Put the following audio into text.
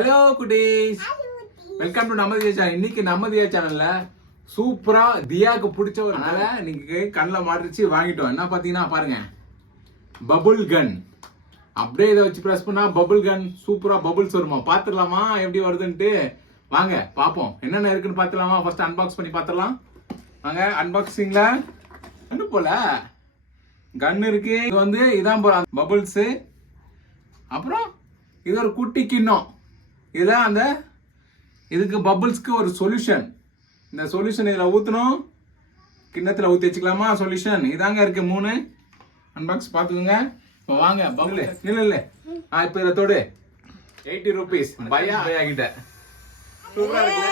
Hello குட்டீஸ், welcome to நம்ம தியா channel. இன்னைக்கு நம்ம தியா சேனல்ல சூப்பரா தியாக்கு பிடிச்ச ஒரு நீங்க கண்ணில் மாட்டிச்சு வாங்கிட்டோம். என்ன பாத்தீங்கன்னா பாருங்க, பபுள் கன். அப்படியே இதை வச்சு பிரஸ் பண்ணா பபுள் கன் சூப்பரா பபுள்ஸ் வருமா? பாத்துடலாமா எப்படி வருதுன்ட்டு? வாங்க பாப்போம். என்னென்ன இருக்குன்னு பாத்துலாமா? ஃபர்ஸ்ட் அன்பாக்ஸ் பண்ணி பாத்துடலாம் வாங்க. அன்பாக்சிங்ல கண்ணு போல கன் இருக்கு. இது இதான் போல பபுள்ஸ். அப்புறம் இது ஒரு குட்டி கிண்ணம். இதுதான் அந்த இதுக்கு பபுள்ஸ்க்கு ஒரு சொல்யூஷன். இந்த சொல்யூஷன் இதில் ஊற்றணும், கிண்ணத்தில் ஊற்றி வச்சுக்கலாமா? சொல்யூஷன் இதாங்க இருக்கு. 3 அன்பாக்ஸ் பார்த்துக்கோங்க. இப்போ வாங்க பபுள் இல்லை இப்போ இதை தொடு. 80 rupees பையா கிட்ட. சூப்பராக இருக்கு.